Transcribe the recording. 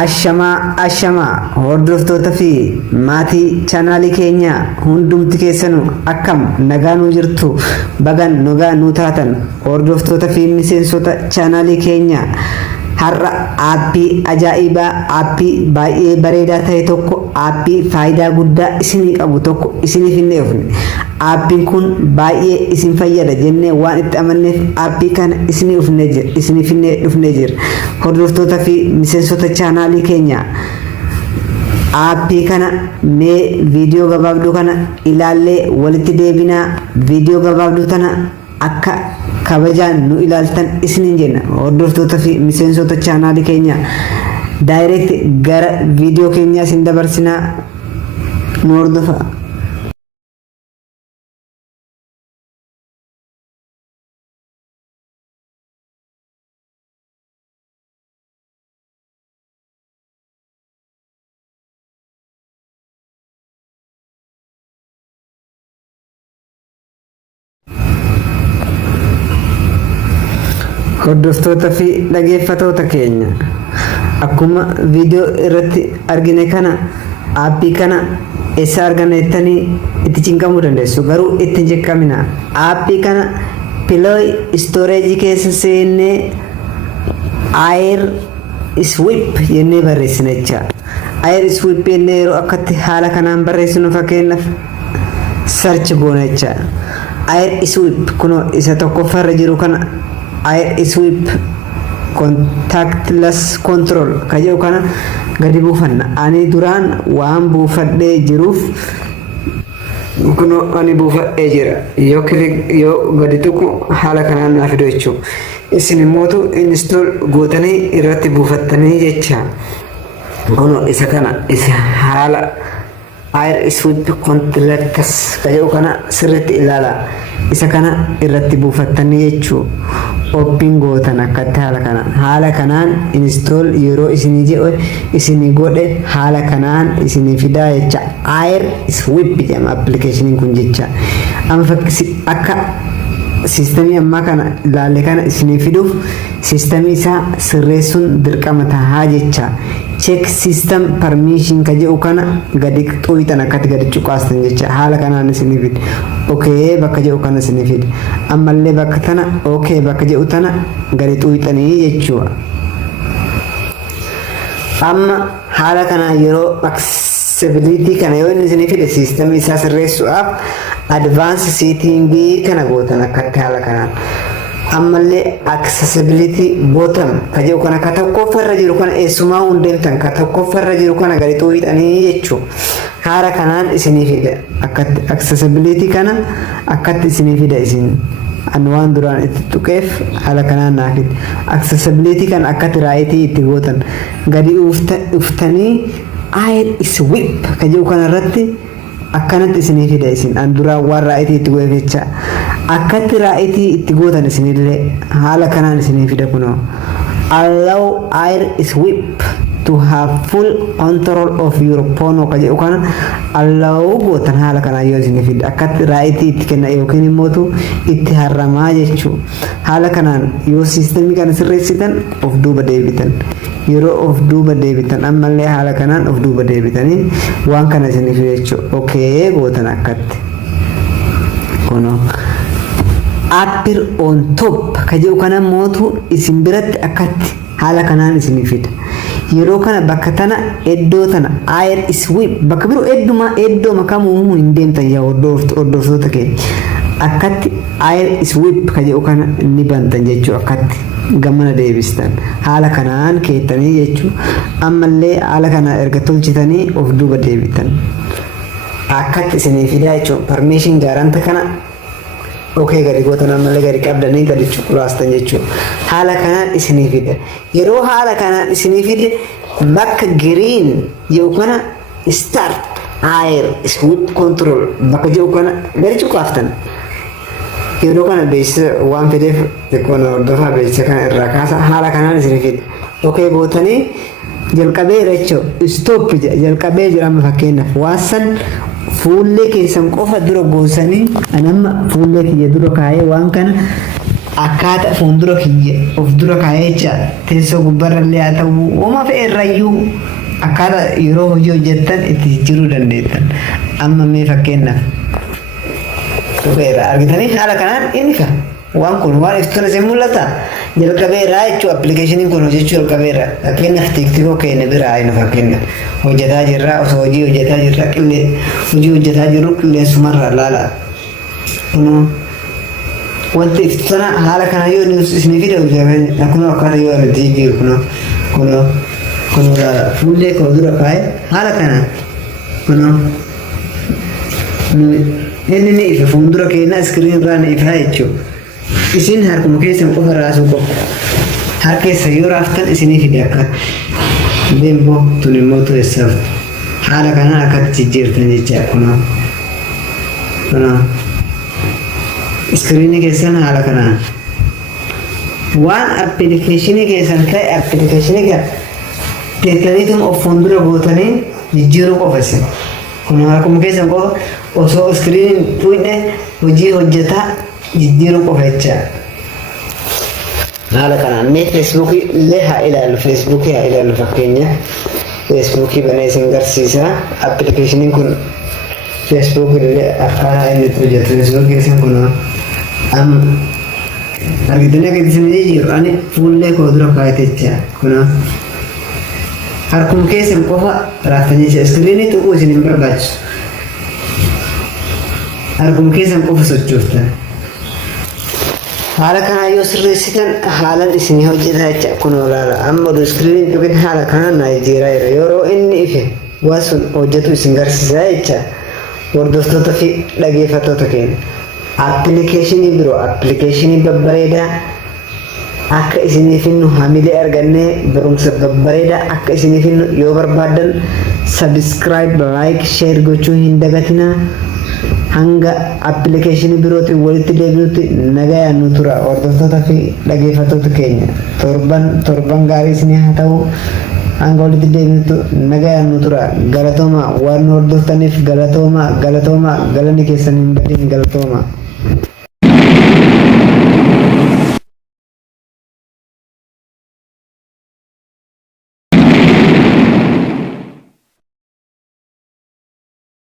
Ashamaa hordoftoota fi maatii chaanaalii keenya hundumti keessanuu akkam nagaan jirtu bagan nagaa nu taatan hordoftoota fi miseensota chaanaalii keenya har'a aappii ajaa'ibaa aappii baay'ee bareedaa ta'e tokko aappii faayidaa guddaa isinii qabu tokko isiniif hin dhufne aappiin kun baay'ee isin fayyada jennee waan itti amanneef aappii kana isiniif hin dhufne jira hordoftoota fi miseensota chaanaalii keenya aappii kana mee viidiyoo gabaabduu kana ilaallee walitti deebinaa viidiyoo gabaabduu tana akka kabajaan nu ilaaltan isinin jenna hordoftoota fi miseensota chaanaalii keenya direct gara viidiyoo keenyaa isin dabarsinaa nu hordofaa. hordoftoota fi dhaggeeffattoota keenya akkuma viidiyoo irratti argine kana aappii kana eessa argannettanii itti cinqamuu dandeessu garuu itti cinqamina aappii kana Play Store keessa seennee Air Sweep jennee barreessina jecha Air Sweep jennee yeroo akkatti haala kanaan barreessinu fakkeenyaaf search goona jecha Air Sweep kunoo isa tokkoffaarra jiru kana Air Sweep contactless control kaje kana gadi buufanna ani duraan waan buufadhee jiruuf kuno ani buufadhee jira yoo gadi tuqu haala kanaan naaf fidu jechuudha isin immoo install gootanii irratti buufattanii jecha kuno isa kana isa haala Air Sweep contactless kaje kana sirriitti ilaala isa kana irratti buufattanii jechuudha open gootan akkatti haala kanaan install yeroo isinii jedhe isinii godhe haala kanaan isinii fidaa jecha Air Sweep jedhama application kun jecha amma akka sistemii amma kana ilaalle kana isinii fiduuf sistemii isaa sirreessuun dirqama tahaa jecha check system permission kaje kana gadi xuyitan akkatti gadi cuqaastan jecha haala kanaan isinii fid okay bakka jedhu kana isinii fid ammallee bakka tana okay bakka jedhu tana gadi xuyitanii jechuudha amma haala kana yeroo accessibility kana yoo isinii fide system isaa sirreessuudhaaf advanced setting kana gootan akkatti haala kanaan ammallee accessibility bottom kaje kana ka tokkoffarra jiru kana eessumaa hundeemtan ka tokkoffarra jiru kana gadi xuyitanii jechuudha haala kanaan isinii fide akkatti accessibility kana akkatti isinii fide isin an waan duraan itti tuqeef haala kanaan naafid accessibility kan akkatti raayitii itti gootan gadi uftanii Air Sweep kaje kana irratti akkanatti isinii fida isin an duraan waan raayitii itti goof jecha akkatti raayitii itti gootan isinillee haala kanaan isinii fida kunoo allow Air Sweep to have full control of your phone kaje kana allow gootan haala kanaan yoo isinii fida akkatti raayitii itti kenna yookiin immoo itti harramaa jechuu haala kanaan yoo sistemii kana sirreessitan of duuba deebitan yeroo of duuba deebitan ammallee haala kanaan of duuba deebitanii waan kana isinii fida jechuudha okay gootan akkatti kunoo appear on top kaje kana mootu isin biratti akkatti haala kanaan isinii fida yeroo kana bakka tana eddoo tana Air Sweep bakka biroo eddoo makamu hin deemtan yaa hordoftoota keenya akkatti Air Sweep kaje kana ni bantan jechuudha akkatti gamana deebistan haala kanaan keettanii jechuudha ammallee haala kana erga tolchitanii of duuba deebitan akkatti isinii fidaa jechuudha permission gaaranta kana okay gadi gootan ammallee gadi qabdanii gadi cuqulaastan jechuudha haala kanaan isinii fida yeroo haala kanaan isinii fide bakka green yoo kana start Air Sweep control bakka jedhu kana gadi cuqaaftan yeroo kana beeksisa waan fideef xiqqoon hordofaa beeksisa kana irraa kaasa haala kanaan isinii fida okay gootanii jalqabee jechuudha stop jalqabee jira amma fakkeenyaaf waasan fuullee keessan qofa dura goosanii anamma fuullee kiyya dura kaayee waan kana akkaataa fuuldura kiyya of dura kaa'ee jecha teessoo gubbaarrallee haa ta'u uuma fe'eerrayyuu akkaataa yeroo hojii hojjettan itti jijjiiruu dandeettan. Amma mee fakkeenyaaf dhufeera argitanii haala kanaan inni kan waan kun waan iftuun isin mul'ata jalqabeera jechuudha appilikeeshiniin kun hojjechuu jalqabeera fakkeenyaaf tiiktikoo keenya biraa inni fakkeenyaaf hojjetaa jirra osoo hojii hojjetaa jirra hojii hojjetaa jirru qilleensumarraa laala kunoo wanti iftuna haala kana yoo isin fide kunoo akkana yoo irratti jiru kunoo laala fuullee koo dura kaa'e haala kana kunoo inni ni ife fuuldura keenya iskiriin irraa ni ifaa jechuudha. Isin harkuma keessan qofa raasuu qofa. Harka keessa yoo raaftan isinii fide akka deemboo tun immoo tu'essaaf haala kanaan akkatti jijjiirtan jecha kunoo iskiriinii keessan haala kanaan waan appilikeeshinii keessan ta'e appilikeeshinii kan teettaniitum of fuuldura gootanii jijjiiruu qofa isin. Kun harkuma keessan qofa osoo iskiriiniin fuudhee hojii hojjetaa jijjiiruu qofa jecha. Haala kanaan mee feesbuukii illee haa ilaallu feesbuukii haa ilaallu fakkeenya feesbuukii banee isin garsiisa appilikeeshiniin kun feesbuukii illee akkaataa inni itti hojjetu feesbuukii isin kun argitanii akka isin jijjiiru ani fuullee koo dura kaa'ate jecha kun harkuma keessan qofa raaftanii jecha iskiriinii tuquu isin hin barbaachisu. Harkuma keessan qofa sochooftan. Haala kanaa yoo sirreessitan haalan isinii hojjetaa jecha kunoo laala amma oduu iskiriiniin tuqin haala kanaan naa jijjiiraa jira yeroo inni ife waan sun hojjetu isin garsiisaa jecha hordoftoota fi dhaggeeffattoota keenya. Appilikeeshinii biroo appilikeeshinii babbareedaa akka isiniif hinnu hamilee argannee barumsa babbareedaa akka isiniif hinnu yoo barbaadan sabiskiraayib laayik sheer gochuu hin dagatinaa. Hanga appilikeeshinii birootiin walitti deebinutti nagayaan nu tura hordoftoota fi dhaggeeffattoota keenya torban gaarii isinii haa ta'u hanga walitti deebinutti nagayaan nu tura galatooma waan nu hordoftaniif galatooma galanni keessan hin badin galatooma.